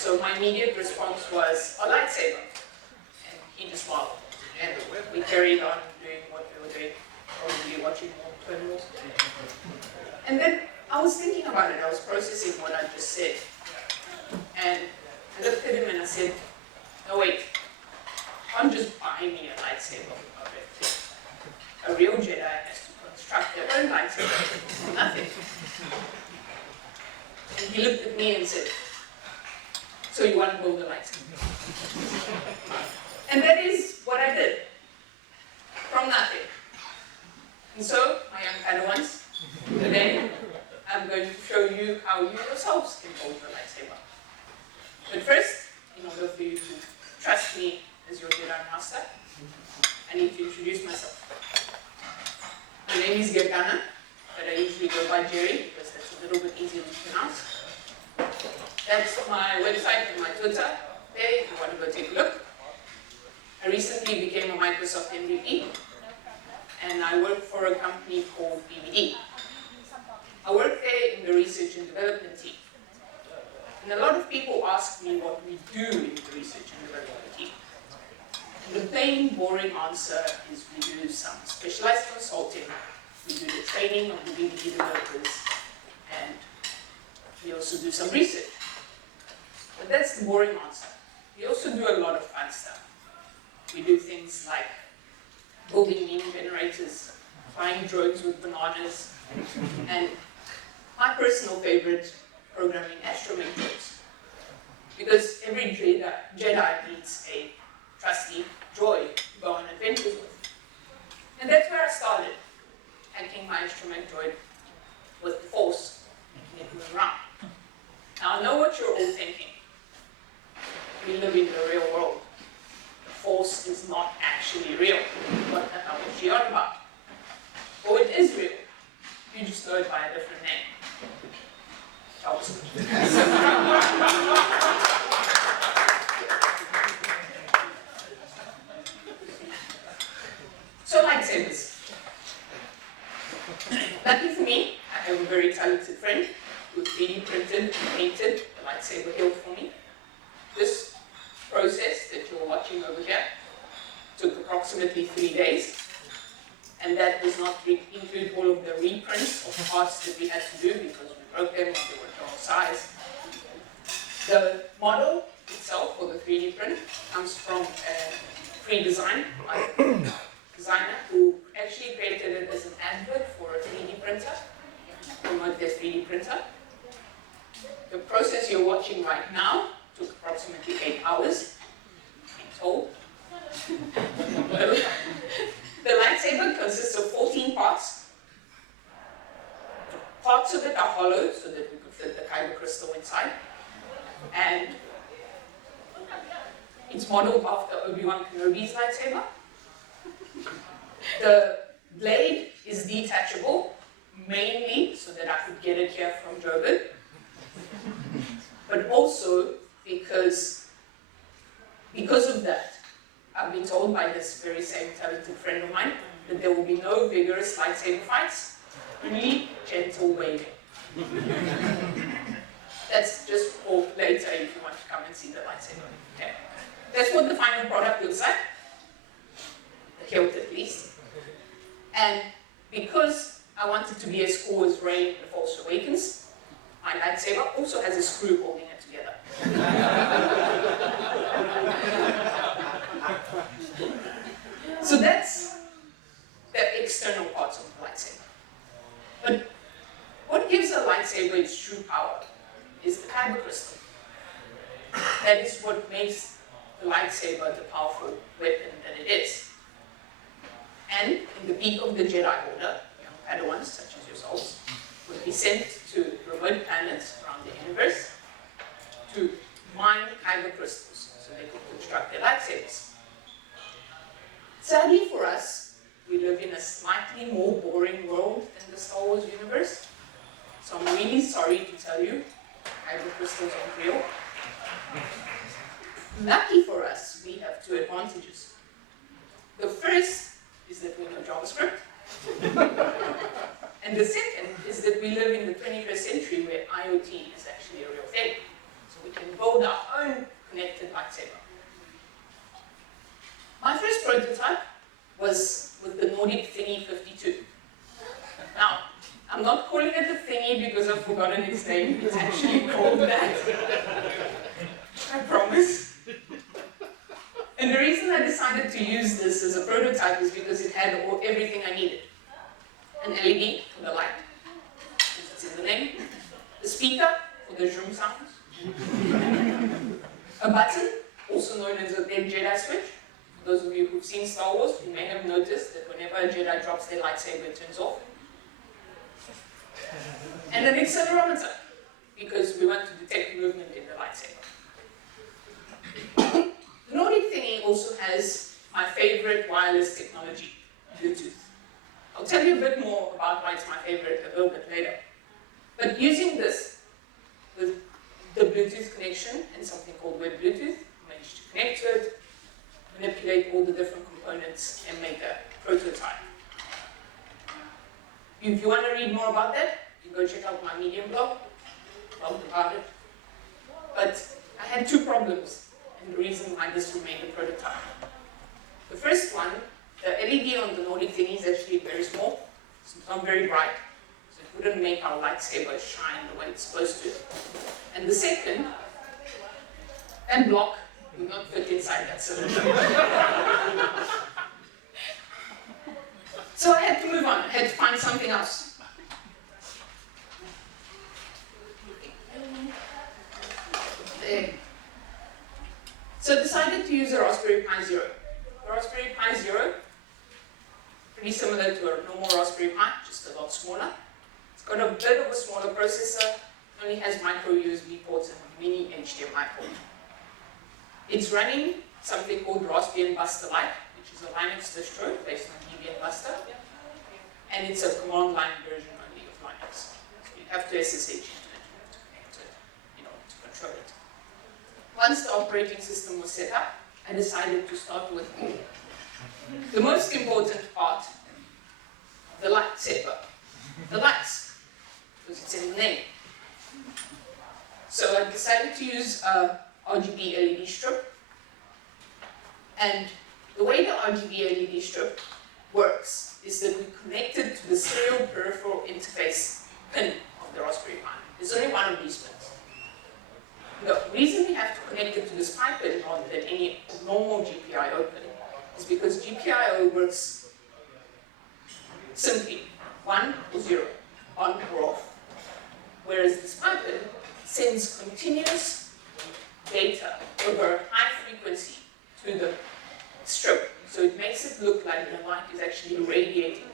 So my immediate response was a lightsaber. And he just smiled. And we carried on doing what we were doing, probably watching more Twin Wars. And then I was thinking about it, I was processing what I just said. And I looked at him and I said, no wait, I'm just buying me a lightsaber. A real Jedi has to construct their own lightsaber from nothing. And he looked at me and said, so you want to build a lightsaber? And that is what I did, from nothing. And so, my young Padawans, today I'm going to show you how you yourselves can build a lightsaber. But first, in order for you to trust me as your Jedi Master, I need to introduce myself. My name is Gergana, but I usually go by Jerry because that's a little bit easier to pronounce. That's my website and my Twitter. There, if you want to go take a look. I recently became a Microsoft MVP, and I work for a company called BBD. I work there in the research and development team. And a lot of people ask me what we do in the research and development team. And the plain, boring answer is we do some specialized consulting, we do the training of the BBD developers, and we also do some research. But that's the boring answer. We also do a lot of fun stuff. We do things like building meme generators, flying droids with bananas, and my personal favorite, programming Astromech droids. Because every Jedi needs a trusty droid to go on adventures with. And that's where I started, hacking my Astromech droid with the Force, making it move around. Now I know what you're all thinking. We live in the real world. The Force is not actually real. What the hell is she on about? Oh, it is real. You just know it by a different name. JavaScript. So lightsabers. Lucky for me, I have a very talented friend who 3D printed and painted the lightsaber hilt for me. This process that you're watching over here took approximately 3 days. And that does not include all of the reprints of parts that we had to do because we broke them or they were the wrong size. The model itself for the 3D print comes from a pre-design by a designer who actually created it as an advert for a 3D printer, to promote their 3D printer. The process you're watching right now took approximately 8 hours, I'm told. The lightsaber consists of 14 parts. Parts of it are hollow so that we could fit the kyber crystal inside. And it's modeled after Obi-Wan Kenobi's lightsaber. The blade is detachable, mainly so that I could get it here from Joburg, but also because of that, I've been told by this very same talented friend of mine that there will be no vigorous lightsaber fights, only gentle waving. That's just for later if you want to come and see the lightsaber. Okay. That's what the final product looks like, the hilt at least. And because I wanted to be as cool as Rey in The Force Awakens, my lightsaber also has a screw holding it together. So that's the external parts of the lightsaber. But what gives a lightsaber its true power is the kyber crystal. That is what makes the lightsaber the powerful weapon that it is. And in the peak of the Jedi Order, young Padawans such as yourselves would be sent to remote planets around the universe to mine kyber crystals so they could construct their lightsabers. Sadly for us, we live in a slightly more boring world than the Star Wars universe. So I'm really sorry to tell you, kyber crystals aren't real. Lucky for us, we have 2 advantages. The first is that we know JavaScript. And the second is that we live in the 21st century where IoT is actually a real thing. So we can build our defected lightsaber. My first prototype was with the NORDIC Thingy 52. Now, I'm not calling it the Thingy because I've forgotten its name. It's actually called that. I promise. And the reason I decided to use this as a prototype is because it had everything I needed. An LED for the light, because it's in the name. A speaker for the zoom sounds. A button, also known as a dead Jedi switch. For those of you who've seen Star Wars, you may have noticed that whenever a Jedi drops their lightsaber, it turns off. And an accelerometer, because we want to detect movement in the lightsaber. The NORDIC Thingy also has my favorite wireless technology, Bluetooth. I'll tell you a bit more about why it's my favorite a little bit later. But using this, with the Bluetooth connection and something called Web Bluetooth, I managed to connect to it, manipulate all the different components, and make a prototype. If you want to read more about that, you can go check out my Medium blog about it. But I had two problems, and the reason why this remained a prototype. The first one, the LED on the NORDIC Thingy is actually very small, so it's not very bright, so it wouldn't make our lightsaber shine the way it's supposed to. And the second, and block, do not fit inside that cylinder. So I had to move on, I had to find something else. There. So I decided to use a Raspberry Pi Zero. The Raspberry Pi Zero, pretty similar to a normal Raspberry Pi, just a lot smaller. It's got a bit of a smaller processor, only has micro USB ports and a mini HDMI port. It's running something called Raspbian Buster Lite, which is a Linux distro based on Debian Buster, and it's a command line version only of Linux. So you have to SSH into it, you have to connect to it in order to control it. Once the operating system was set up, I decided to start with the most important part, the lightsaber, the lights, because it's in the name. So I decided to use a RGB LED strip, and the way the RGB LED strip works is that we connect it to the serial peripheral interface pin of the Raspberry Pi. There's only one of these pins. The reason we have to connect it to this Pi pin rather than any normal GPIO pin is because GPIO works simply 1 or 0, on or off, whereas this Pi pin sends continuous data over high frequency to the strip, so it makes it look like the light is actually radiating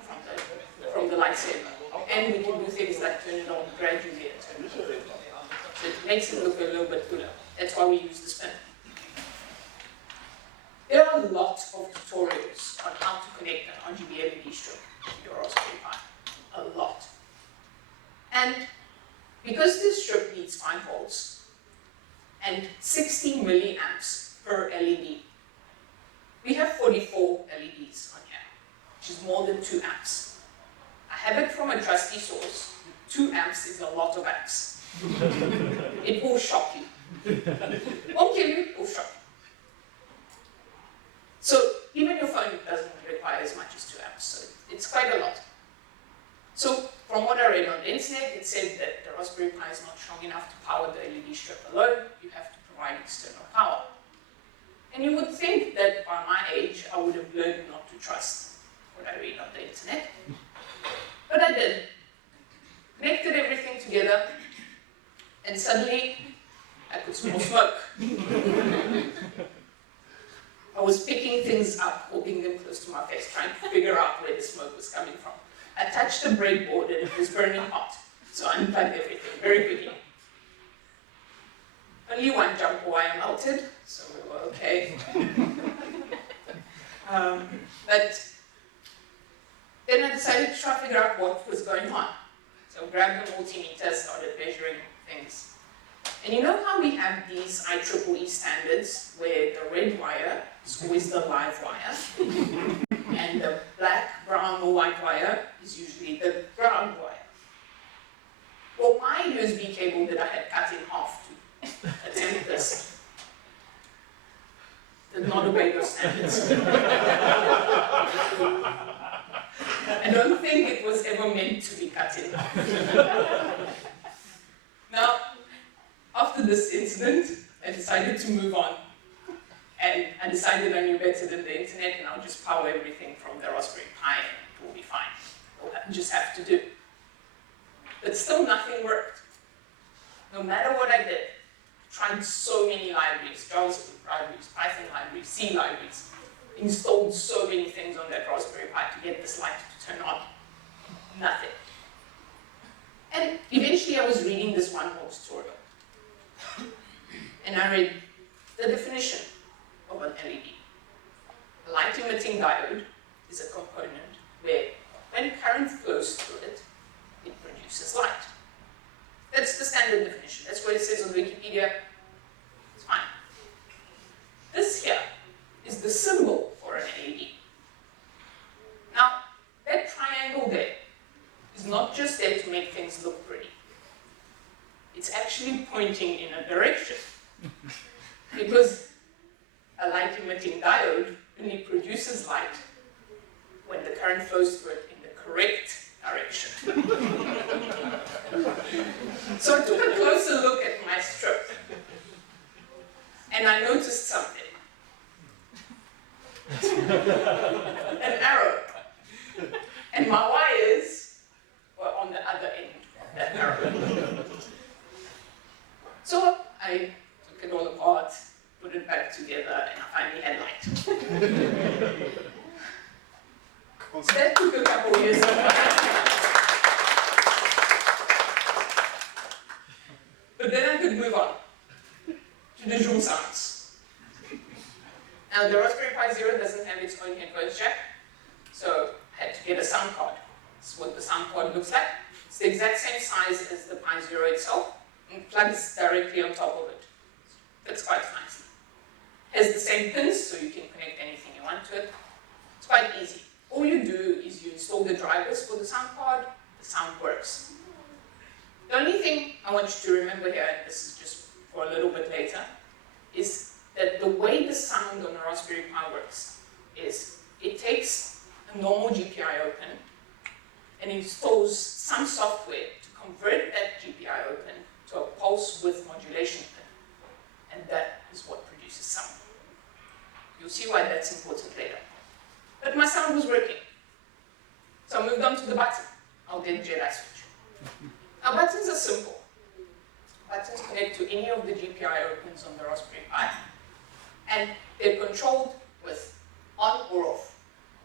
from the lightsaber. And we can do things like turn it on gradually and turn it on. So it makes it look a little bit cooler. That's why we use this pen. There are lots of tutorials on how to connect an RGB LED strip to your Raspberry Pi. A lot. And because this strip needs 5 volts and 60 milliamps per LED, we have 44 LEDs on here, which is more than 2 amps. I have it from a trusty source. 2 amps is a lot of amps. It will shock you. Won't kill you, it will shock you. So even your phone doesn't require as much as 2 amps, so it's quite a lot. So from what I read on the internet, it said that the Raspberry Pi is not strong enough to power the LED strip alone. You have to provide external power. And you would think that by my age, I would have learned not to trust what I read on the internet. But I did. Connected everything together, and suddenly I could smell smoke. I was picking things up, holding them close to my face, trying to figure out where the smoke was coming from. I touched the breadboard and it was burning hot, so I unplugged everything very quickly. Only one jumper wire melted, so we were okay. But then I decided to try to figure out what was going on. So I grabbed the multimeter, started measuring things. And you know how we have these IEEE standards where the red wire is always the live wire, and the black, brown, or white wire is usually the ground wire. Well, my USB cable that I had cut in half to attempt this not obey those standards. I don't think it was ever meant to be cut in. Now, after this incident, I decided to move on. And I decided I knew better than the internet, and I'll just power everything from the Raspberry Pi, and it will be fine. I'll just have to do. But still nothing worked. No matter what I did, tried so many libraries, JavaScript libraries, Python libraries, C libraries, installed so many things on that Raspberry Pi to get this light to turn on. Nothing. And eventually I was reading this one more tutorial. And I read the definition of an LED. A light-emitting diode is a component where when current flows through it, it produces light. That's the standard definition. That's what it says on Wikipedia. It's fine. This here is the symbol for an LED. Now, that triangle there is not just there to make things look pretty. It's actually pointing in a direction. Because a light-emitting diode only produces light when the current flows through it in the correct direction. So I took a closer look at my strip, and I noticed something. An arrow. And my wires were on the other end of that arrow. So I took it all apart, put it back together, and I finally had light. That took a couple of years. But then I could move on to the Joule sounds. Now the Raspberry Pi Zero doesn't have its own headphones jack, so I had to get a sound card. This is what the sound card looks like. It's the exact same size as the Pi Zero itself, and plugs directly on top of it. Fits quite nicely. Has the same pins, so you can connect anything you want to it. It's quite easy. All you do is you install the drivers for the sound card, the sound works. The only thing I want you to remember here, and this is just for a little bit later, is that the way the sound on a Raspberry Pi works is it takes a normal GPI open and installs some software to convert that GPI open to a pulse width modulation pin. And that is what produces sound. You'll see why that's important later. But my sound was working. So I moved on to the button. I'll get Jedi switch. Now buttons are simple. Buttons connect to any of the GPI opens on the Raspberry Pi. And they're controlled with on or off,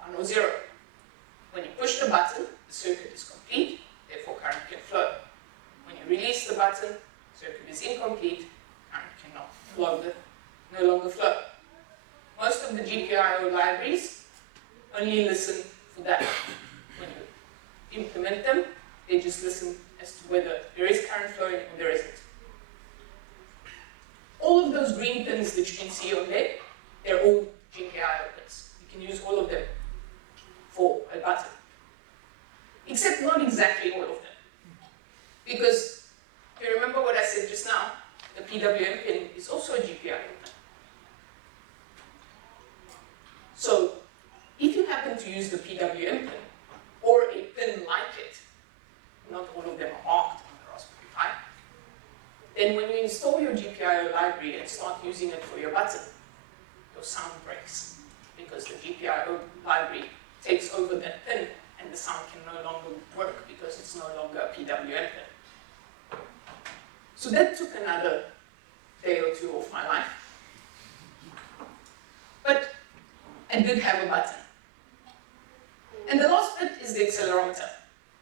1 or 0. When you push the button, the circuit is complete, therefore current can flow. When you release the button, the circuit is incomplete, current cannot no longer flow. Most of the GPIO libraries only listen for that. When you implement them, they just listen as to whether there is current flowing or there isn't. All of those green pins that you can see on there, they're all GPIO pins. You can use all of them for a button. Except not exactly all of them. Because, if you remember what I said just now, the PWM pin is also a GPIO pin. So, if you happen to use the PWM pin, or a pin like it, not all of them are marked on the Raspberry Pi, then when you install your GPIO library and start using it for your button, your sound breaks. Because the GPIO library takes over that pin, and the sound can no longer work because it's no longer a PWM pin. So that took another day or two of my life. But I did have a button. And the last bit is the accelerometer.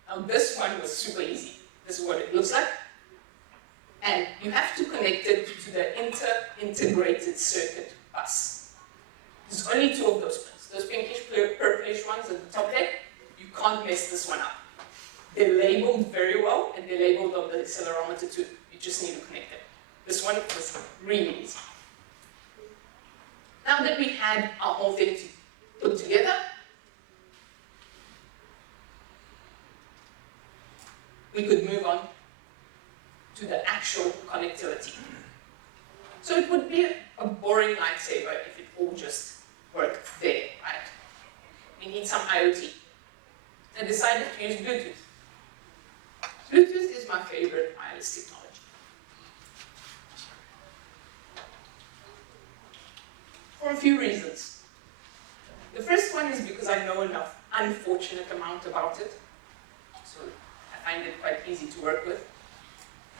Now this one was super easy. This is what it looks like. And you have to connect it to the integrated circuit bus. There's only 2 of those pins. Those pinkish, purplish ones at the top there, you can't mess this one up. They're labeled very well, and they're labeled on the accelerometer too. You just need to connect them. This one was really easy. Now that we had our whole thing put together, we could move on to the actual connectivity. So it would be a boring lightsaber if it all just work there, right? We need some IoT. I decided to use Bluetooth. Bluetooth is my favorite wireless technology. For a few reasons. The first one is because I know enough unfortunate amount about it, so I find it quite easy to work with.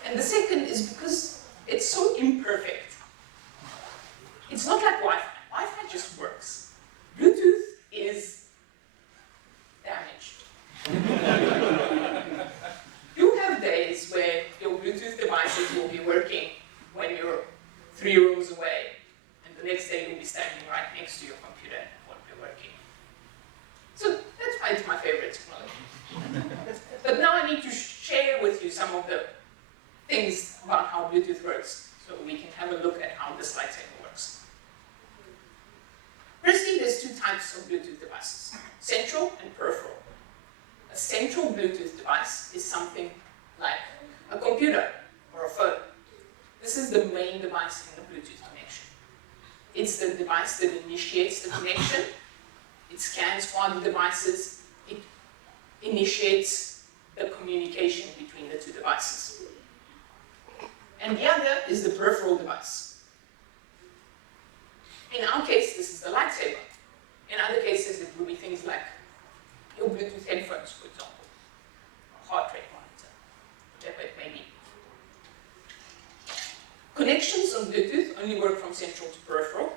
And the second is because it's so imperfect. It's not like Wi-Fi. Wi-Fi just works. Bluetooth is damaged. You have days where your Bluetooth devices will be working when you're 3 rooms away, and the next day you'll be standing right next to your computer and it won't be working. So that's why it's my favorite technology. But now I need to share with you some of the things about how Bluetooth works, so we can have a look at how this lightsaber works. Firstly, there's 2 types of Bluetooth devices, central and peripheral. A central Bluetooth device is something like a computer or a phone. This is the main device in the Bluetooth connection. It's the device that initiates the connection. It scans for other devices. It initiates the communication between the 2 devices. And the other is the peripheral device. In our case, this is the lightsaber. In other cases, it will be things like your Bluetooth headphones, for example, or heart rate monitor, whatever it may be. Connections on Bluetooth only work from central to peripheral,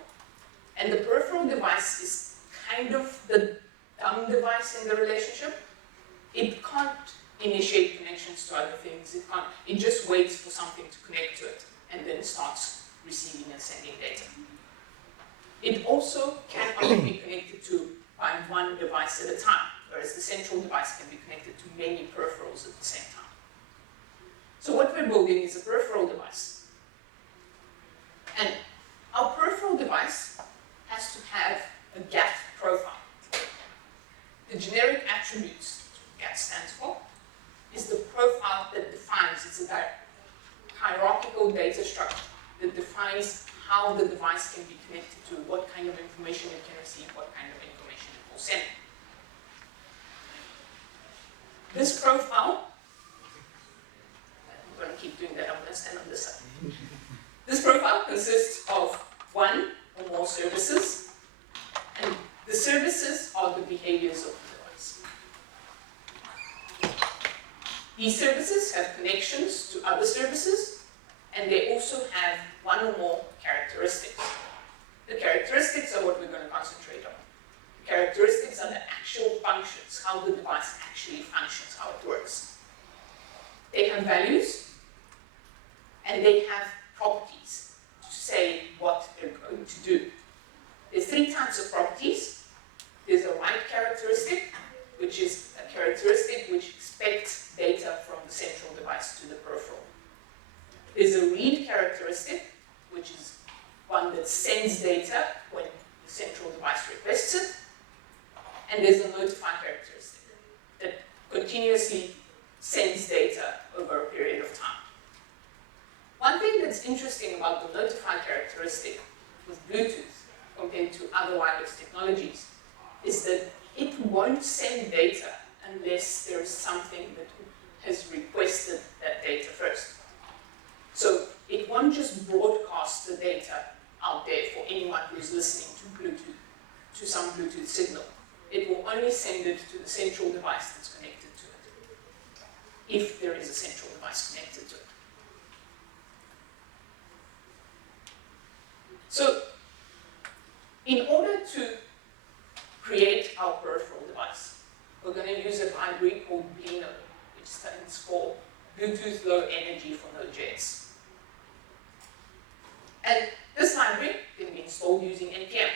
and the peripheral device is kind of the dumb device in the relationship. It can't initiate connections to other things. It just waits for something to connect to it, and then starts receiving and sending data. It also can only be connected to by one device at a time, whereas the central device can be connected to many peripherals at the same time. So what we're building is a peripheral device. And our peripheral device has to have a GAT profile. The generic attributes GAT stands for is the profile that defines, it's a hierarchical data structure that defines how the device can be connected to, what kind of information it can receive, what kind of information it will send. This profile, I'm going to keep doing that, I'm going to stand on this side. This profile consists of 1 or more services, and the services are the behaviors of the device. These services have connections to other services, and they also have 1 or more characteristics. The characteristics are what we're going to concentrate on. The characteristics are the actual functions, how the device actually functions, how it works. They have values, and they have properties to say what they're going to do. There's 3 types of properties. There's a write characteristic, which is a characteristic which expects data from the central device to the peripheral. There's a read characteristic, which is one that sends data when the central device requests it. And there's a notify characteristic that continuously sends data over a period of time. One thing that's interesting about the notify characteristic with Bluetooth compared to other wireless technologies is that it won't send data unless there's something that has requested that data first. So it won't just broadcast the data out there for anyone who's listening to Bluetooth, to some Bluetooth signal. It will only send it to the central device that's connected to it, if there is a central device connected to it. So, in order to create our peripheral device, we're going to use a library called BLENO, which stands for Bluetooth Low Energy for Node.js. And this library can be installed using NPM.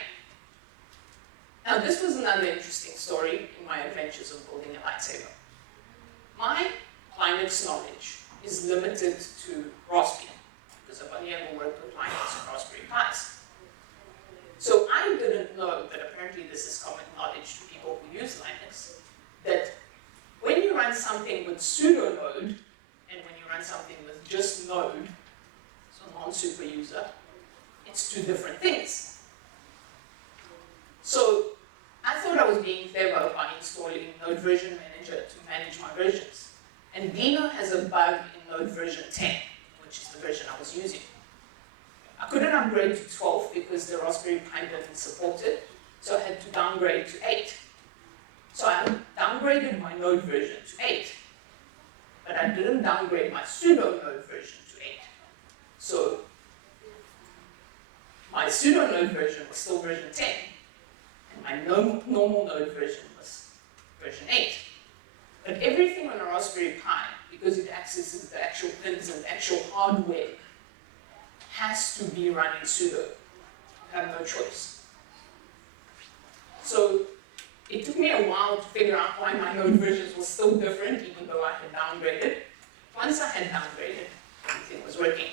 Now, this was another interesting story in my adventures of building a lightsaber. My Linux knowledge is limited to Raspbian, because I've only ever worked with Linux and Raspberry Pis. So I didn't know, but apparently this is common knowledge to people who use Linux, that when you run something with sudo node, and when you run something with just node, so non-super user, it's 2 different things. So I thought I was being clever by installing Node Version Manager to manage my versions. And BLENO has a bug in Node version 10, which is the version I was using. I couldn't upgrade to 12 because the Raspberry Pi didn't support it, so I had to downgrade to 8. So I downgraded my Node version to 8, but I didn't downgrade my pseudo Node version to 8. So my pseudo Node version was still version 10, and my normal Node version was version 8. But everything on a Raspberry Pi, because it accesses the actual pins and the actual hardware, has to be run in sudo. You have no choice. So it took me a while to figure out why my Node versions were still different, even though I had downgraded. Once I had downgraded, everything was working.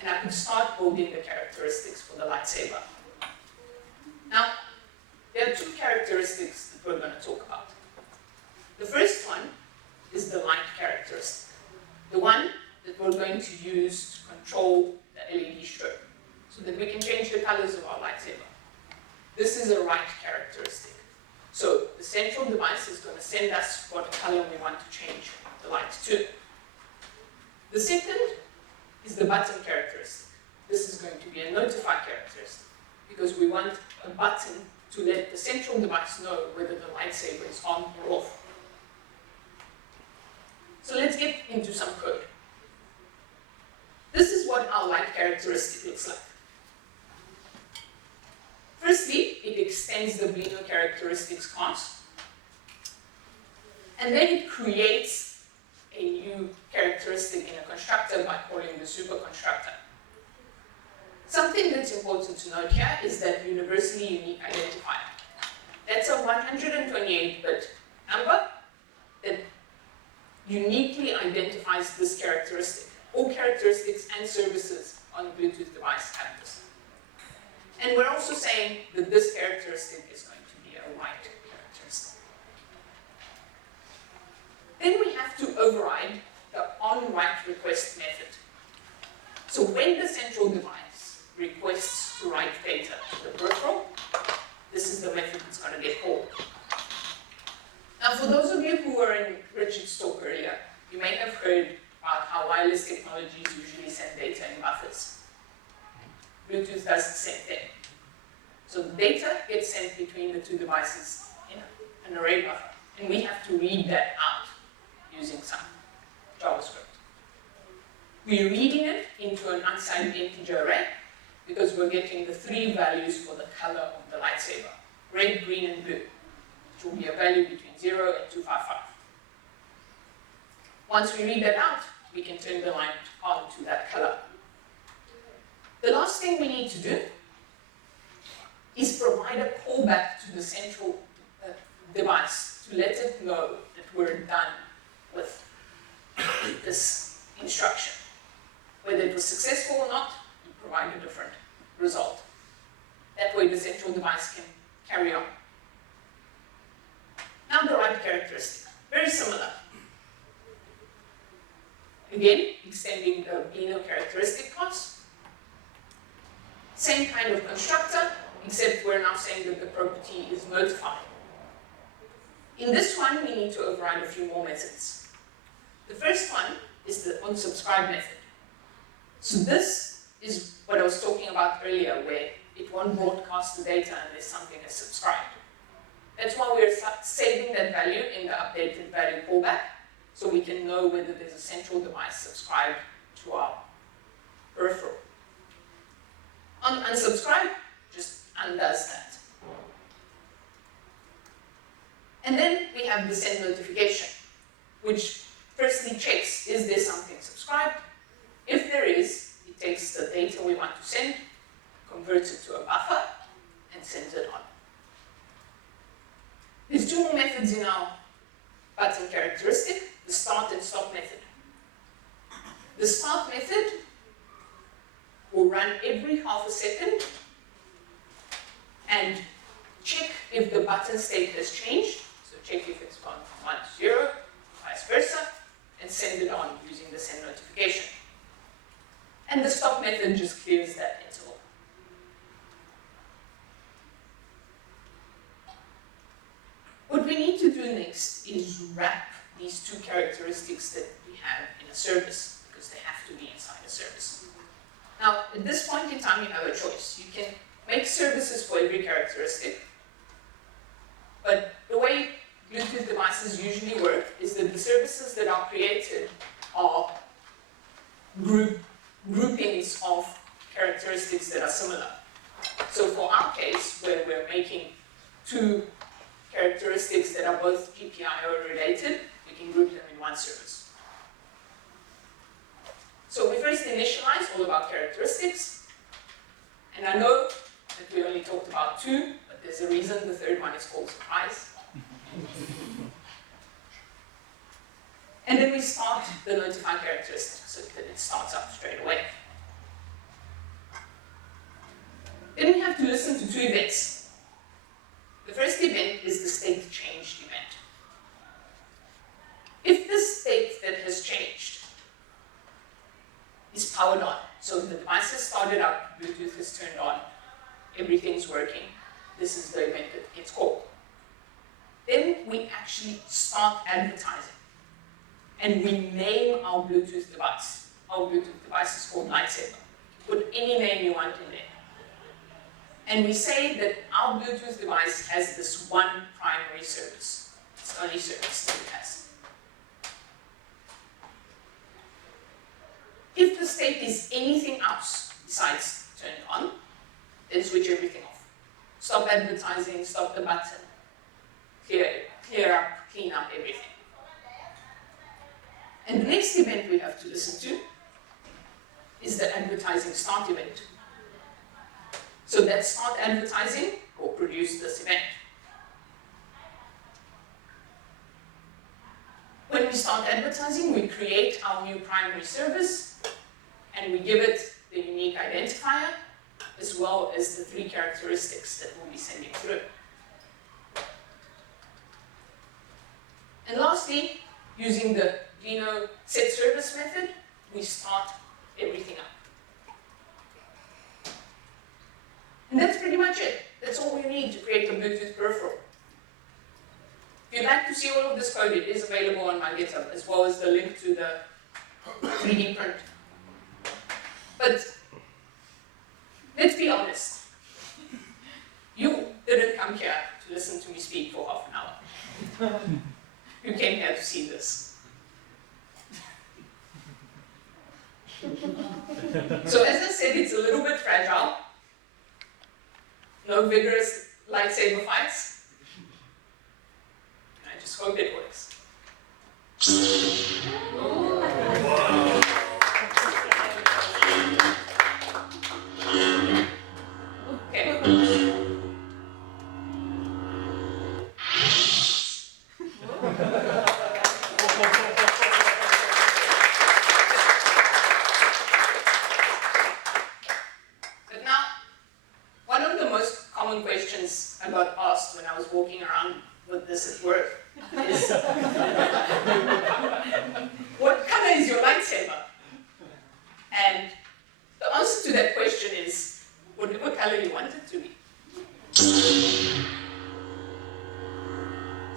And I could start building the characteristics for the lightsaber. Now, there are two characteristics that we're going to talk about. The first one is the light characteristic, the one that we're going to use to control the LED strobe, so that we can change the colors of our lightsaber. This is a light characteristic. So the central device is going to send us what color we want to change the light to. The second is the button characteristic. This is going to be a notify characteristic, because we want a button to let the central device know whether the lightsaber is on or off. So let's get into some code. This is what our light characteristic looks like. Firstly, it extends the BLENO characteristics class, and then it creates a new characteristic in a constructor by calling the super constructor. Something that's important to note here is that universally unique identifier. That's a 128-bit number that uniquely identifies this characteristic. All characteristics and services on a Bluetooth device have this. And we're also saying that this characteristic is going to be a write characteristic. Then we have to override the onWrite request method. So when the central device requests to write data to the peripheral, this is the method that's going to get called. Now, for those of you who were in Richard's talk earlier, you may have heard about how wireless technologies usually send data in buffers. Bluetooth does the same thing. So the data gets sent between the two devices in an array buffer, and we have to read that out using some JavaScript. We're reading it into an unsigned integer array because we're getting the 3 values for the color of the lightsaber, red, green, and blue, which will be a value between 0 and 255. Once we read that out, we can turn the light on to that color. The last thing we need to do is provide a callback to the central device to let it know that we're done with this instruction. Whether it was successful or not, we provide a different result. That way the central device can carry on. Now the write characteristic, very similar. Again, extending the BLENO characteristic class. Same kind of constructor, except we're now saying that the property is notified. In this one, we need to override a few more methods. The first one is the onSubscribe method. So this is what I was talking about earlier, where it won't broadcast the data unless something is subscribed. That's why we're saving that value in the updated value callback, so we can know whether there's a central device subscribed to our peripheral. On unsubscribe, just undoes that. And then we have the send notification, which firstly checks, is there something subscribed? If there is, it takes the data we want to send, converts it to a buffer, and sends it on. There's 2 more methods in our button characteristic, the start and stop method. The start method will run every half a second and check if the button state has changed. So check if it's gone from 1 to 0, vice versa, and send it on using the send notification. And the stop method just clears that interval. do next is wrap these two characteristics that we have in a service, because they have to be inside a service. Now, at this point in time, you have a choice. You can make services for every characteristic, but the way Bluetooth devices usually work is that the services that are created are groupings of characteristics that are similar. So for our case, where we're making two characteristics that are both GPIO related, we can group them in one service. So we first initialize all of our characteristics, and I know that we only talked about two, but there's a reason the third one is called surprise. And then we start the notify characteristic so that it starts up straight away. Then we have to listen to two events. The first event is the state changed event. If the state that has changed is powered on, so the device has started up, Bluetooth is turned on, everything's working, this is the event that gets called. Then we actually start advertising. And we name our Bluetooth device. Our Bluetooth device is called Lightsaber. Put any name you want in there. And we say that our Bluetooth device has this one primary service. It's the only service that it has. If the state is anything else besides turned on, then switch everything off. Stop advertising, stop the button, clear up, clean up everything. And the next event we have to listen to is the advertising start event. So that start advertising will produce this event. When we start advertising, we create our new primary service, and we give it the unique identifier, as well as the three characteristics that we'll be sending through. And lastly, using the BLENO set service method, we start everything up. And that's pretty much it. That's all we need to create a Bluetooth peripheral. If you'd like to see all of this code, it is available on my GitHub, as well as the link to the 3D print. But let's be honest. You didn't come here to listen to me speak for half an hour. You came here to see this. So as I said, it's a little bit fragile. No vigorous lightsaber fights. I just hope it works. Okay. But now, one of the most common questions I got asked when I was walking around with this at work is, what color is your lightsaber? And the answer to that question is, whatever color you want it to be.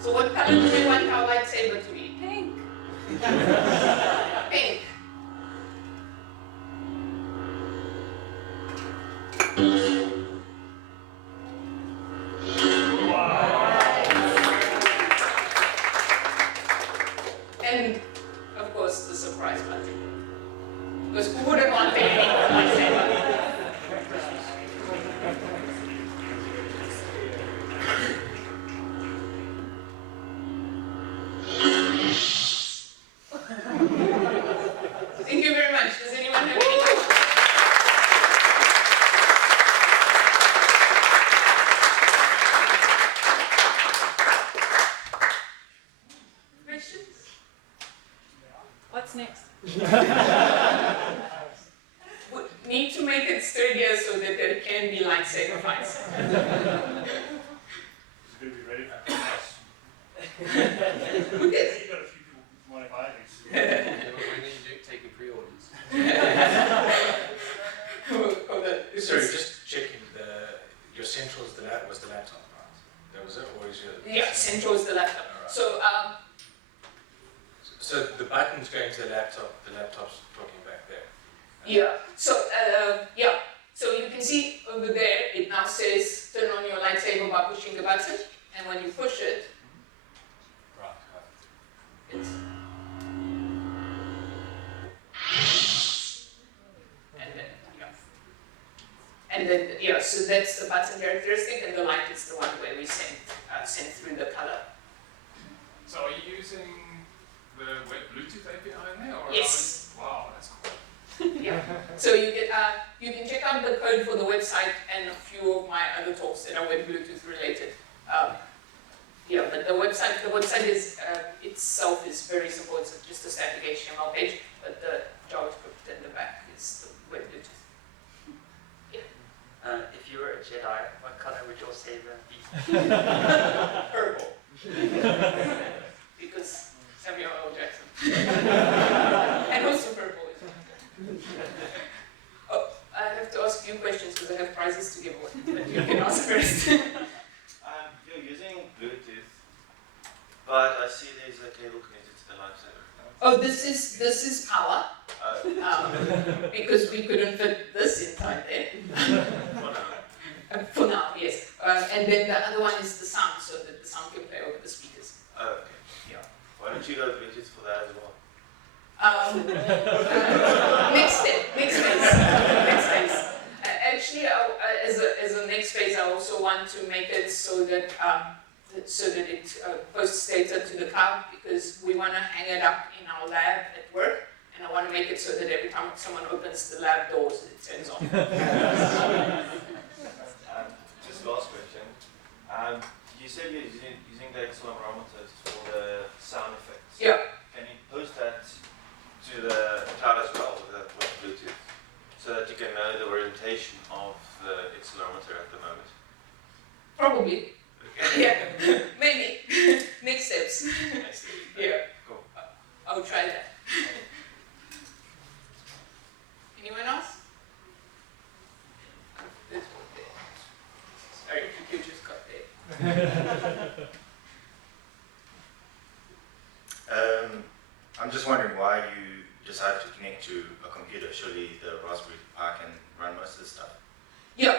So what color do we want our lightsaber to be? Pink. Pink. And, of course, the surprise button. Because who wouldn't want pink lightsaber? Thank you very much. Does anyone have any questions? Questions? What's next? We need to make it sturdier so that there can be lightsaber fights. It's going to be ready for us. Okay. You've got a few people who want to buy these. When are you taking pre-orders? Sorry, just checking. Your central was the laptop, right? That was it, or is your? Yeah, central is the laptop. All right. So, So the button's going to the laptop's talking back there. yeah. So, yeah. So you can see over there, it now says turn on your lightsaber by pushing the button, and when you push it, Right. it's and then yeah. So that's the button characteristic, and the light is the one where we send through the color. So are you using the web Bluetooth API in there? Or Yes. Wow, that's cool. Yeah. So you get you can check out the code for the website and a few of my other talks that are web Bluetooth related. Yeah, but the website is itself is very simple. It's just a static HTML page, but the JavaScript in the back is the web Bluetooth. If you were a Jedi, what color would your saber be? Purple. Because Samuel L. Jackson. And also purple is Oh, I have to ask you questions because I have prizes to give away. But you can ask first. You're using Bluetooth, but I see there's a cable connected to the Lightsaber. Oh, this is power. Because we couldn't fit this inside there. For now. For now, yes. And then the other one is the sound, so that the sound can play over the speakers. Okay. Yeah. Why don't you go Bluetooth for that as well? Next phase. Actually, as a next phase, I also want to make it so that it posts data to the cloud, because we want to hang it up in our lab at work, and I want to make it so that every time someone opens the lab doors, it turns on. Just last question. You said you're using the accelerometers for the sound effects. Yeah. Can you post that to the cloud as well with Bluetooth, so that you can know the orientation of the accelerometer at the moment? Probably. Yeah. Maybe. Next steps. Next week. Yeah. Cool. I'll try that. Anyone else? This one there. Sorry, you just got there. I'm just wondering why you decided to connect to a computer. Surely the Raspberry Pi can run most of this stuff. Yeah,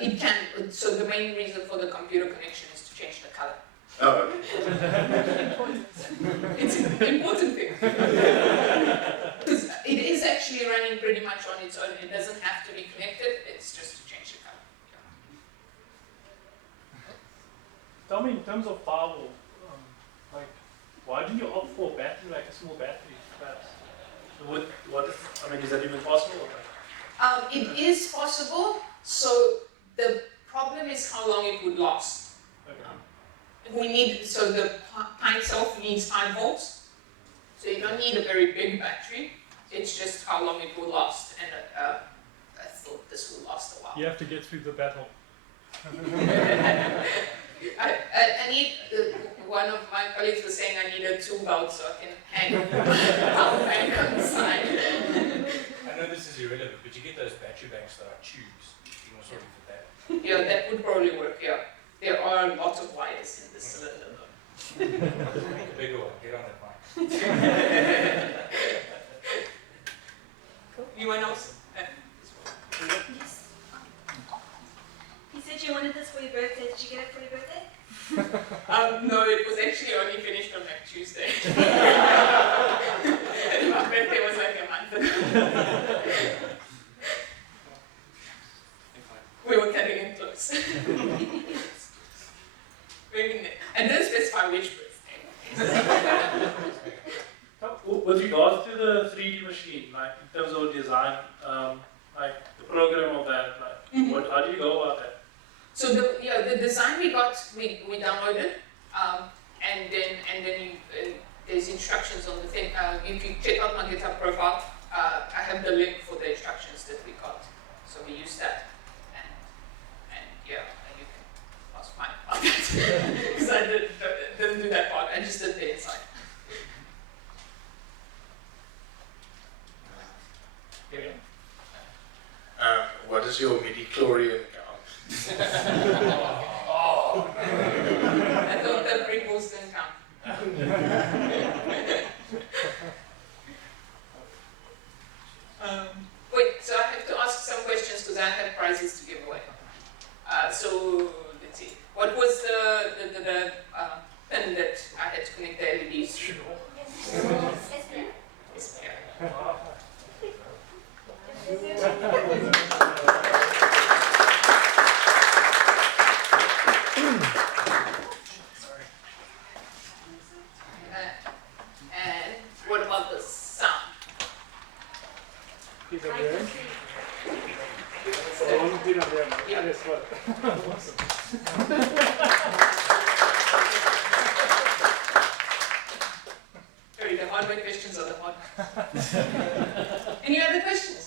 it can. So the main reason for the computer connection is to change the color. Oh, okay. It's an important thing. Because it is actually running pretty much on its own. It doesn't have to be connected. It's just to change the color. Tell me, in terms of power, like, why do you opt for a battery, like a small battery? Is that even possible? It is possible. So the problem is how long it would last. Okay. So the Pi itself needs 5 volts. So you don't need a very big battery. It's just how long it will last. And I thought this will last a while. You have to get through the battle. I need, one of my colleagues was saying I need a tool belt so I can hang power bank on the side. I know this is irrelevant, but you get those battery banks that are tubes. You want to sort of fit that. Yeah, that would probably work, yeah. There are lots of wires in this cylinder though. Make a bigger one, get on that mic. Anyone else? Yes. You said you wanted this for your birthday. Did you get it for your birthday? No, it was actually only finished on like Tuesday. And my birthday was like a month ago. We were cutting it close. I didn't specify which birthday. With regards to the 3D machine, like in terms of design, like the program of that, like how do you go about that? So the design we got, we downloaded, and then you, there's instructions on the thing. If you check out my GitHub profile, I have the link for the instructions that we got. So we use that, and yeah, and you can ask mine about that. Because I didn't do that part. I just did the inside. What is your midi-chlorian count? I thought that prequels didn't count. Wait, so I have to ask some questions because I have prizes to give away. So let's see. What was the pin that I had to connect the LEDs to? Yes, yeah. And what about the sound? Piece of there. So one piece of there. Yeah. Yes, what? Sorry, the hardware questions are the hard. Any other questions?